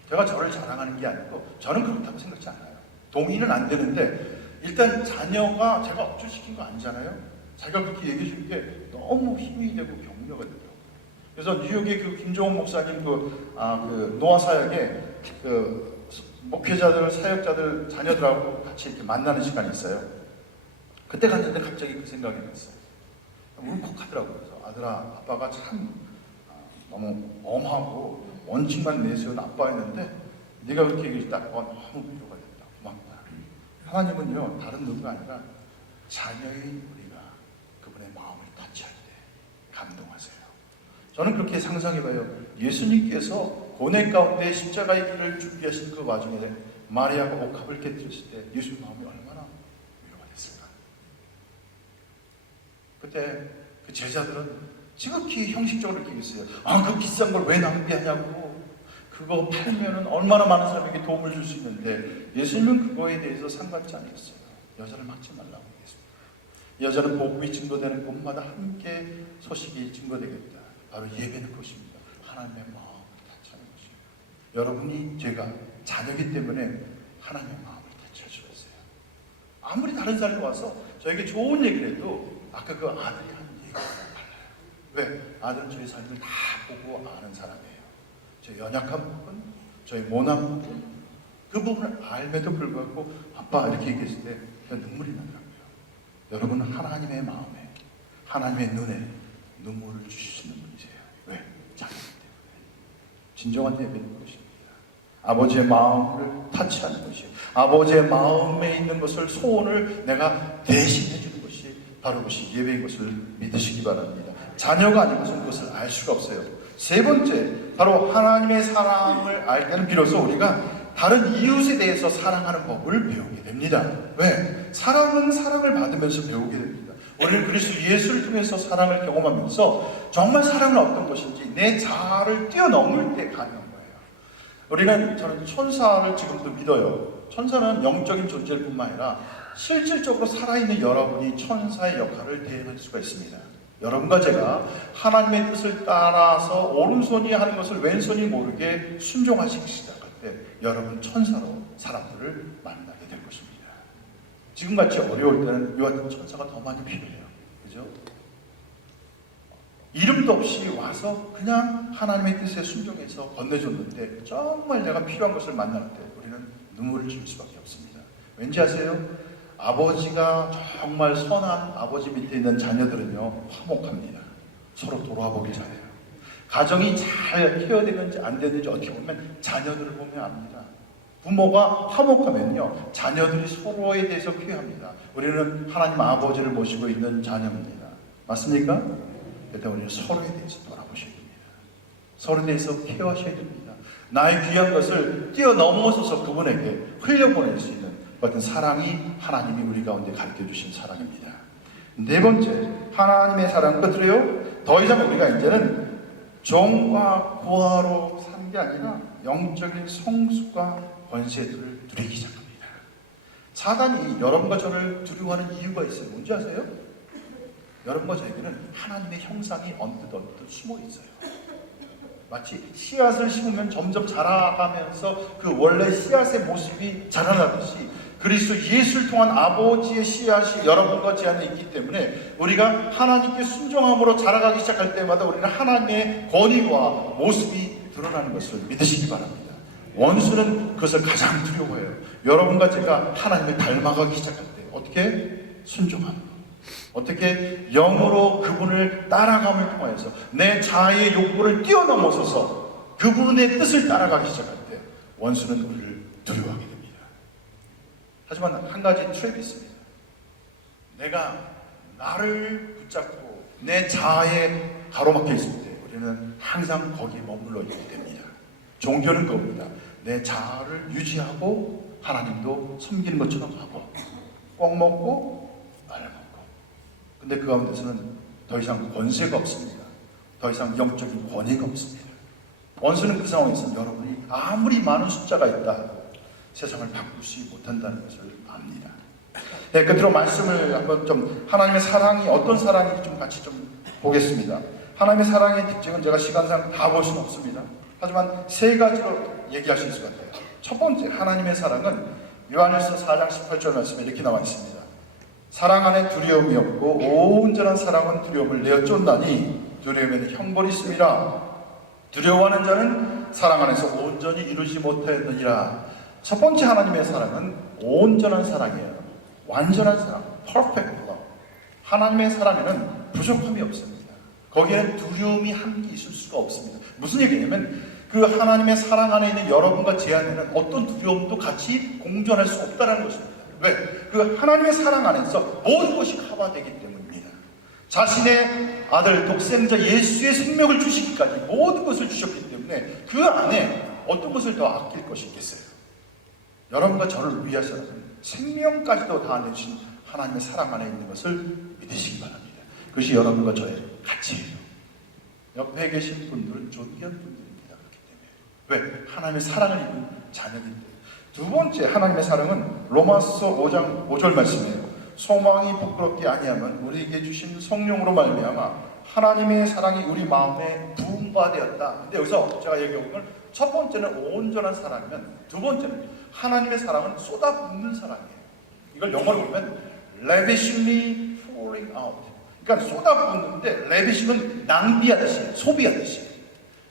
제가 저를 자랑하는 게 아니고 저는 그렇다고 생각지 않아요. 동의는 안 되는데 일단 자녀가 제가 억지시킨 거 아니잖아요. 자기가 그렇게 얘기해 준 게 너무 힘이 되고 격려가 되더라고요. 그래서 뉴욕의 그 김종훈 목사님 그 노아 사역에 그 목회자들, 사역자들, 자녀들하고 같이 이렇게 만나는 시간이 있어요. 그때 갔는데 갑자기 그 생각이 났어요. 울컥하더라고요. 그래서 아들아, 아빠가 참 너무 엄하고 원칙만 내세운 아빠였는데 네가 그렇게 얘기했다. 아빠가 너무 위로가 됐다. 고맙다. 하나님은요 다른 누구가 아니라 자녀인 우리가 그분의 마음을 터치할 때 감동하세요. 저는 그렇게 상상해봐요. 예수님께서 고뇌 가운데 십자가의 길을 준비하신 그 와중에 마리아가 옥합을 깨뜨렸을 때 예수님 마음이 얼마나 위로가 됐을까. 그때 그 제자들은 지극히 형식적으로 이렇게 얘기했어요. 그 비싼 걸 왜 낭비하냐고. 그거 팔면은 얼마나 많은 사람에게 도움을 줄 수 있는데 예수님은 그거에 대해서 상관치 않으셨어요. 여자를 막지 말라고 얘기했습니다. 여자는 복음이 증거되는 곳마다 함께 소식이 증거되겠다. 바로 예배는 것입니다. 하나님의 마음을 타치하는 것입니다. 여러분이 제가 자녀이기 때문에 하나님의 마음을 타치할 수가 있어요. 아무리 다른 사람이 와서 저에게 좋은 얘기를 해도 아까 그 아들이 하는 얘기가 달라요. 왜? 아들은 저의 삶을 다 보고 아는 사람이에요. 저의 연약한 부분, 저의 모난 부분, 그 부분을 알매도 불구하고 아빠 이렇게 얘기했을 때 그냥 눈물이 나더라고요. 여러분은 하나님의 마음에, 하나님의 눈에 눈물을 주실 수 있는 분이세요. 왜? 자녀이기 때문에. 진정한 예배는 것입니다. 아버지의 마음을 타치하는 것이, 아버지의 마음에 있는 것을, 소원을 내가 대신해 주는 것이 바로 그것이 예배인 것을 믿으시기 바랍니다. 자녀가 아닌 것은 그것을 알 수가 없어요. 세 번째, 바로 하나님의 사랑을 알 때는 비로소 우리가 다른 이웃에 대해서 사랑하는 법을 배우게 됩니다. 왜? 사랑은 사랑을 받으면서 배우게 됩니다. 우리는 그리스도 예수를 통해서 사랑을 경험하면서 정말 사랑은 어떤 것인지 내 자아를 뛰어넘을 때 가능한 거예요. 저는 천사를 지금도 믿어요. 천사는 영적인 존재일 뿐만 아니라 실질적으로 살아있는 여러분이 천사의 역할을 대행할 수가 있습니다. 여러분과 제가 하나님의 뜻을 따라서 오른손이 하는 것을 왼손이 모르게 순종하시기 시작할 때 여러분 천사로 사람들을 만나게 될 것입니다. 지금같이 어려울 때는 이와 같은 천사가 더 많이 필요해요. 그죠? 이름도 없이 와서 그냥 하나님의 뜻에 순종해서 건네줬는데 정말 내가 필요한 것을 만날 때 우리는 눈물을 줄 수밖에 없습니다. 왠지 아세요? 아버지가 정말 선한 아버지 밑에 있는 자녀들은요 화목합니다. 서로 돌아보기 잘해요. 가정이 잘 케어되는지 안 되는지 어떻게 보면 자녀들을 보면 압니다. 부모가 화목하면요 자녀들이 서로에 대해서 케어합니다. 우리는 하나님 아버지를 모시고 있는 자녀입니다. 맞습니까? 그때 우리는 서로에 대해서 돌아보셔야 됩니다. 서로에 대해서 케어하셔야 됩니다. 나의 귀한 것을 뛰어넘어서서 그분에게 흘려보낼 수 있는 같은 사랑이 하나님이 우리 가운데 가르쳐 주신 사랑입니다. 네 번째, 하나님의 사랑 끝으로요. 더 이상 우리가 이제는 종과 부하로 사는 게 아니라 영적인 성수과 권세들을 누리기 시작합니다. 사단이 여러분과 저를 두려워하는 이유가 있어요. 뭔지 아세요? 여러분과 저에게는 하나님의 형상이 언뜻 숨어 있어요. 마치 씨앗을 심으면 점점 자라가면서 그 원래 씨앗의 모습이 자라나듯이 그리스도 예수를 통한 아버지의 씨앗이 여러분과 제 안에 있기 때문에 우리가 하나님께 순종함으로 자라가기 시작할 때마다 우리는 하나님의 권위와 모습이 드러나는 것을 믿으시기 바랍니다. 원수는 그것을 가장 두려워해요. 여러분과 제가 하나님을 닮아가기 시작할 때 어떻게? 순종함으로. 어떻게? 영으로 그분을 따라감을 통해서 내 자아의 욕구를 뛰어넘어서서 그분의 뜻을 따라가기 시작할 때 원수는 우리를 두려워하게 됩니다. 하지만 한 가지 트랩이 있습니다. 내가 나를 붙잡고 내 자아에 가로막혀 있을 때 우리는 항상 거기에 머물러 있게 됩니다. 종교는 그겁니다. 내 자아를 유지하고 하나님도 섬기는 것처럼 하고 꼭 먹고 말 먹고. 근데 그 가운데서는 더 이상 권세가 없습니다. 더 이상 영적인 권위가 없습니다. 원수는 그 상황에서 여러분이 아무리 많은 숫자가 있다 해도 세상을 바꾸지 못한다는 것을 압니다. 네, 끝으로 말씀을 한번 좀 하나님의 사랑이 어떤 사랑인지 좀 같이 좀 보겠습니다. 하나님의 사랑의 특징은 제가 시간상 다 볼 수는 없습니다. 하지만 세 가지로 얘기할 수 있을 것 같아요. 첫 번째, 하나님의 사랑은 요한일서 4장 18절 말씀에 이렇게 나와 있습니다. 사랑 안에 두려움이 없고 온전한 사랑은 두려움을 내어 쫓나니 두려움에는 형벌이 있음이라. 두려워하는 자는 사랑 안에서 온전히 이루지 못하였느니라. 첫 번째 하나님의 사랑은 온전한 사랑이에요. 완전한 사랑, perfect love. 하나님의 사랑에는 부족함이 없습니다. 거기에는 두려움이 함께 있을 수가 없습니다. 무슨 얘기냐면 그 하나님의 사랑 안에 있는 여러분과 제 안에는 어떤 두려움도 같이 공존할 수 없다는 것입니다. 왜? 그 하나님의 사랑 안에서 모든 것이 커버되기 때문입니다. 자신의 아들 독생자 예수의 생명을 주시기까지 모든 것을 주셨기 때문에 그 안에 어떤 것을 더 아낄 것이 있겠어요? 여러분과 저를 위하여서는 생명까지도 다 내주신 하나님의 사랑 안에 있는 것을 믿으시기 바랍니다. 그것이 여러분과 저의 가치예요. 옆에 계신 분들은 존귀한 분들입니다. 그렇기 때문에. 왜? 하나님의 사랑을 입은 자녀이기 때문에. 두 번째 하나님의 사랑은 로마서 5장 5절 말씀이에요. 소망이 부끄럽게 아니하면 우리에게 주신 성령으로 말미암아 하나님의 사랑이 우리 마음에 부음화되었다. 근데 여기서 제가 얘기한 건 첫 번째는 온전한 사랑이면 두 번째는 하나님의 사랑은 쏟아붓는 사랑이에요. 이걸 영어로 보면 lavishly pouring out. 그러니까 쏟아붓는데 lavish는 낭비하듯이, 소비하듯이.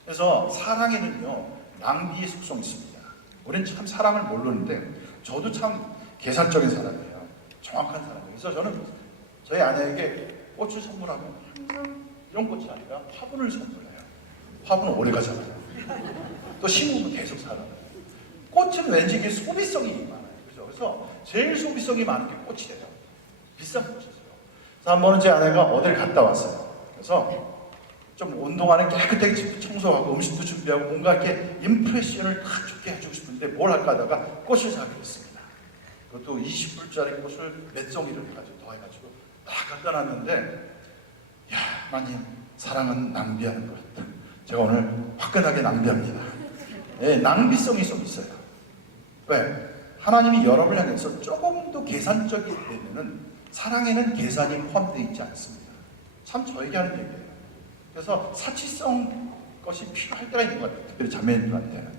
그래서 사랑에는요 낭비의 속성이 있습니다. 우리는 참 사랑을 모르는데 저도 참 계산적인 사람이에요. 정확한 사람이에요. 그래서 저는 저희 아내에게 꽃을 선물하면 항상 이런 꽃이 아니라 화분을 선물해요. 화분은 오래 가잖아요. 또 심으면 계속 살아요. 꽃은 왠지 이게 소비성이 많아요. 그죠? 그래서 제일 소비성이 많은 게 꽃이에요. 비싼 꽃이에요. 그래서 한 번은 제 아내가 어딜 갔다 왔어요. 그래서 좀 운동하는 깨끗하게 집 청소하고 음식도 준비하고 뭔가 이렇게 임프레션을 딱 좋게 해주고 싶은데 뭘 할까 하다가 꽃을 사기로 했습니다. 그것도 20불짜리 꽃을 몇 송이를 해가지고 더해가지고 딱 갖다 놨는데, 야, 하나님, 사랑은 낭비하는 것 같다. 제가 오늘 화끈하게 낭비합니다. 예, 낭비성이 좀 있어요. 왜? 하나님이 여러분을 향해서 조금 더 계산적이기 때문에 사랑에는 계산이 포함되어 있지 않습니다. 참 저에게 하는 얘기예요. 그래서 사치성 것이 필요할 때가 있는 것 같아요. 특별히 자매님들한테는.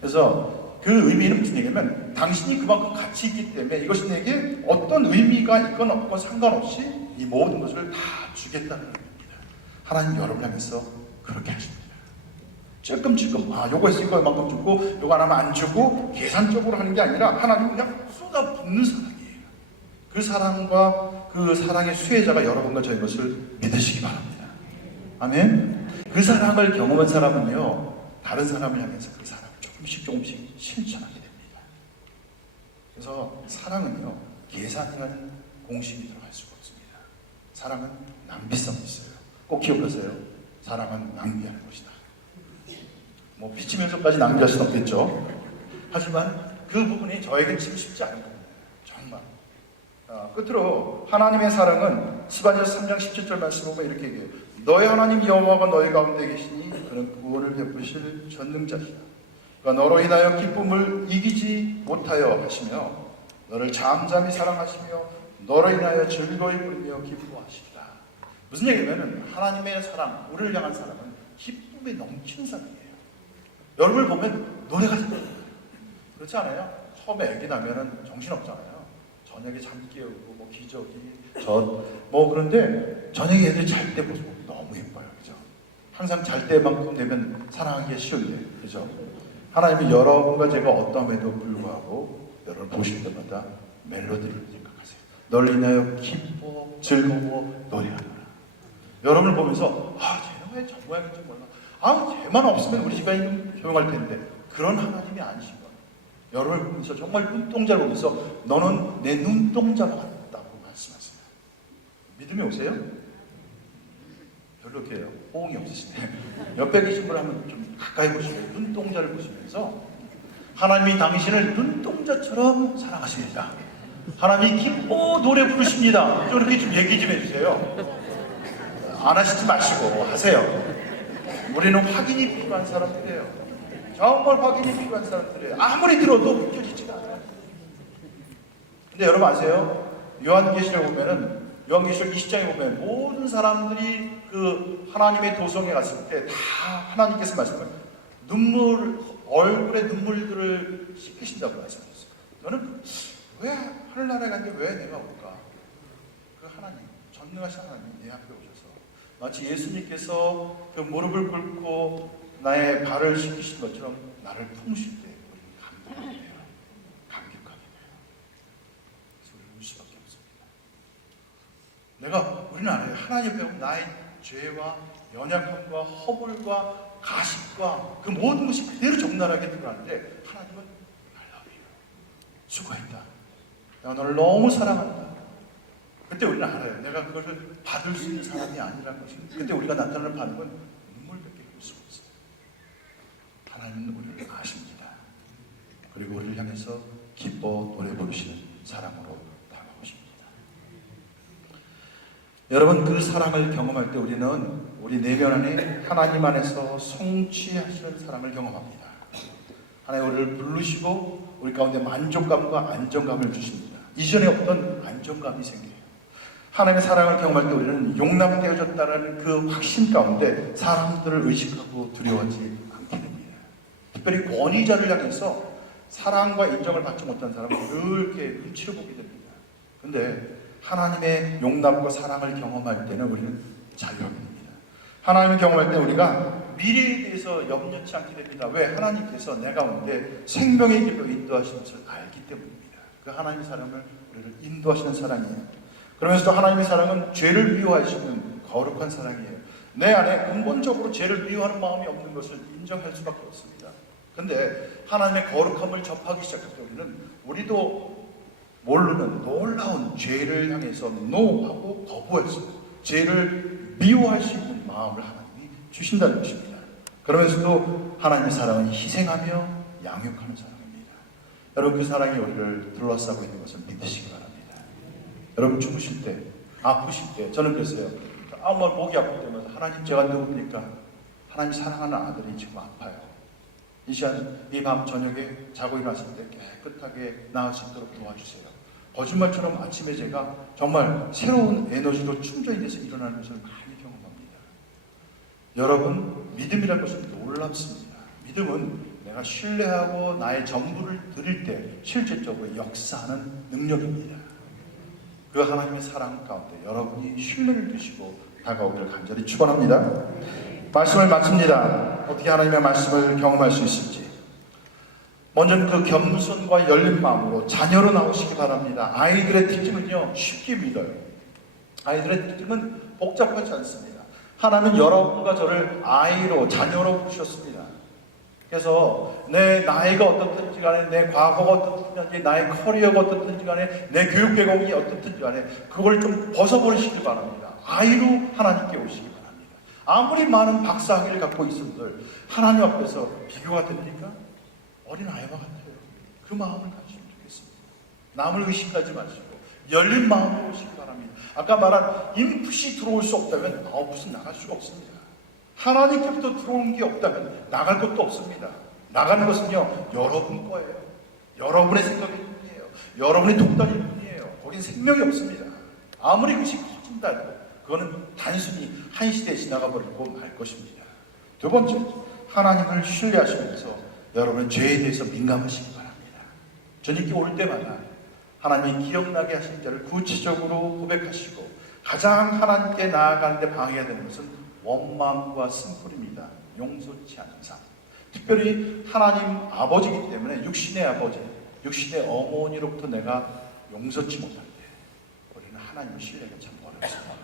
그래서 그 의미는 무슨 얘기냐면 당신이 그만큼 가치 있기 때문에 이것이 내게 어떤 의미가 있건 없건 상관없이 이 모든 것을 다 주겠다는 의미입니다. 하나님 여러분 향해서 그렇게 하십니다. 찔끔찔끔 요거 했으니까 이만큼 주고 요거 하나만 안 주고 계산적으로 하는 게 아니라 하나님은 그냥 쏟아붓는 사랑이에요. 그 사랑과 그 사랑의 수혜자가 여러분과 저희 것을 믿으시기 바랍니다. 아멘. 그 사랑을 경험한 사람은요, 다른 사람을 향해서 그 사랑을 조금씩 실천하게 됩니다. 그래서 사랑은요, 계산이라는 공식이 들어갈 수가 없습니다. 사랑은 낭비성이 있어요. 꼭 기억하세요. 사랑은 낭비하는 것이다. 뭐 비치면서까지 낭비할 수는 없겠죠. 하지만 그 부분이 저에겐 참 쉽지 않은 부분이에요. 정말. 끝으로 하나님의 사랑은 스바냐서 3장 17절 말씀 보면 이렇게 얘기해요. 너의 하나님 여호와가 너희 가운데 계시니 그는 구원을 베푸실 전능자시다. 그가 너로 인하여 기쁨을 이기지 못하여 하시며 너를 잠잠히 사랑하시며 너로 인하여 즐거이 부르며 기뻐하시리라. 무슨 얘기냐면 하나님의 사랑, 우리를 향한 사랑은 기쁨에 넘치는 사랑이에요. 여러분을 보면 노래가 잘 들려요. 그렇지 않아요? 처음에 애기 나면은 정신없잖아요. 저녁에 잠 깨우고 뭐 기저귀 그런데 저녁에 애들 잘 때 모습 너무 예뻐요. 그죠? 항상 잘 때만큼 되면 사랑하기가 쉬운데, 그죠? 하나님이 여러분과 제가 어떠함에도 불구하고 여러분 보실 때마다 멜로디를 생각하세요. 널 인하여 기뻐 즐거워 노래하노라. 여러분을 보면서 쟤는 왜 저 모양인지 몰라. 쟤만 없으면 우리 집안이 조용할 텐데, 그런 하나님이 아니신 거예요. 여러분을 보면서 정말 눈동자를 보면서 너는 내 눈동자가 같다고 말씀하세요. 믿음이 오세요? 별로 이렇게 호응이 없으시네. 옆에 계신 분 한번 좀 가까이 보시고요. 눈동자를 보시면서 하나님이 당신을 눈동자처럼 사랑하십니다. 하나님이 기뻐 노래 부르십니다. 좀 이렇게 좀 얘기 좀 해주세요. 안 하시지 마시고 하세요. 우리는 확인이 필요한 사람들이에요. 정말 확인이 필요한 사람들이에요. 아무리 들어도 느껴지지가 않아요. 근데 여러분 아세요? 요한계시록 보면은 요한계시록 20장에 보면 모든 사람들이 그 하나님의 도성에 갔을 때 다 하나님께서 말씀하세요. 얼굴에 눈물들을 씻기신다고 말씀하셨어요. 저는 왜 하늘나라에 갔는데 왜 내가 올까? 그 하나님, 전능하신 하나님 내 앞에 오셔서 마치 예수님께서 그 무릎을 꿇고 나의 발을 씻기신 것처럼 나를 품으실 때 우리는 감격하게 돼요. 감격하게 돼요. 그래서 우리는 울 수밖에 없습니다. 우리는 알아요. 하나님 앞에 오면 나의 죄와 연약함과 허물과 가식과 그 모든 것이 그대로 적나라하게 드러나는데 하나님은 I love you. 수고했다. 내가 너를 너무 사랑한다. 그때 우리는 알아요. 내가 그것을 받을 수 있는 사람이 아니라는 것을. 그때 우리가 나타나는 반응은 눈물밖에 흘릴 수가 없어요. 하나님은 우리를 아십니다. 그리고 우리를 향해서 기뻐 노래 부르시는 사랑으로 다가오십니다. 여러분, 그 사랑을 경험할 때 우리는 우리 내면 안에 하나님 안에서 성취하시는 사랑을 경험합니다. 하나님 우리를 부르시고 우리 가운데 만족감과 안정감을 주십니다. 이전에 없던 안정감이 생겨요. 하나님의 사랑을 경험할 때 우리는 용납되어졌다는 그 확신 가운데 사람들을 의식하고 두려워하지 않게 됩니다. 특별히 권위자를 향해서 사랑과 인정을 받지 못한 사람은 늘 이렇게 눈치를 보게 됩니다. 그런데 하나님의 용납과 사랑을 경험할 때는 우리는 자유하게 됩니다. 하나님을 경험할 때 우리가 미래에 대해서 염려치 않게 됩니다. 왜? 하나님께서 내 가운데 생명의 길로 인도하시는 것을 알기 때문입니다. 그 하나님의 사랑을 우리를 인도하시는 사랑이에요. 그러면서도 하나님의 사랑은 죄를 미워하시는 거룩한 사랑이에요. 내 안에 근본적으로 죄를 미워하는 마음이 없는 것을 인정할 수밖에 없습니다. 그런데 하나님의 거룩함을 접하기 시작할 때 우리도 모르는 놀라운 죄를 향해서 노하고 거부할 수 있는, 죄를 미워할 수 있는 마음을 하나님은 주신다는 것입니다. 그러면서도 하나님의 사랑은 희생하며 양육하는 사랑입니다. 여러분 그 사랑이 우리를 둘러싸고 있는 것을 믿으시기 바랍니다. 여러분 죽으실 때, 아프실 때 저는 그랬어요. 아무 말 목이 아플 때마다 하나님 제가 누굽니까? 하나님 사랑하는 아들이 지금 아파요. 이 시간, 이 밤 저녁에 자고 일어났을 때 깨끗하게 나을 수 있도록 도와주세요. 거짓말처럼 아침에 제가 정말 새로운 에너지로 충전이 돼서 일어나는 것을 많이 경험합니다. 여러분, 믿음이라는 것은 놀랍습니다. 믿음은 내가 신뢰하고 나의 전부를 드릴 때 실질적으로 역사하는 능력입니다. 그 하나님의 사랑 가운데 여러분이 신뢰를 두시고 다가오기를 간절히 축원합니다. 말씀을 마칩니다. 어떻게 하나님의 말씀을 경험할 수 있을지. 먼저 그 겸손과 열린 마음으로 자녀로 나오시기 바랍니다. 아이들의 특징은요, 쉽게 믿어요. 아이들의 특징은 복잡하지 않습니다. 하나님은 여러분과 저를 아이로, 자녀로 부르셨습니다. 그래서 내 나이가 어떻든지 간에, 내 과거가 어떻든지 간에, 나의 커리어가 어떻든지 간에, 내 교육 배경이 어떻든지 간에 그걸 좀 벗어버리시기 바랍니다. 아이로 하나님께 오시기 바랍니다. 아무리 많은 박사학위를 갖고 있음들 하나님 앞에서 비교가 됩니까? 어린 아이와 같아요. 그 마음을 가지시면 좋겠습니다. 남을 의심하지 마시고 열린 마음으로 오시기 바랍니다. 아까 말한 인풋이 들어올 수 없다면 무슨 나갈 수가 없습니다. 하나님께부터 들어온 게 없다면 나갈 것도 없습니다. 나가는 것은요, 여러분 거예요. 여러분의 생각일 뿐이에요. 여러분의 독단일 뿐이에요. 거긴 생명이 없습니다. 아무리 그것이 커진다 해도 그거는 단순히 한 시대에 지나가 버리고 말 것입니다. 두 번째, 하나님을 신뢰하시면서 여러분은 죄에 대해서 민감하시기 바랍니다. 주님께 올 때마다 하나님이 기억나게 하신 자를 구체적으로 고백하시고 가장 하나님께 나아가는데 방해가 되는 것은 원망과 쓴뿌리입니다. 용서치 않는 삶. 특별히 하나님 아버지이기 때문에 육신의 아버지, 육신의 어머니로부터 내가 용서치 못할 때 우리는 하나님을 신뢰하기가 참 어렵습니다.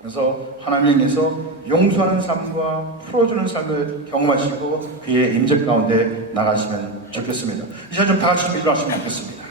그래서 하나님에 대해서 용서하는 삶과 풀어주는 삶을 경험하시고 그의 임재 가운데 나가시면 좋겠습니다. 이제 좀 다 같이 일어나시면 좋겠습니다.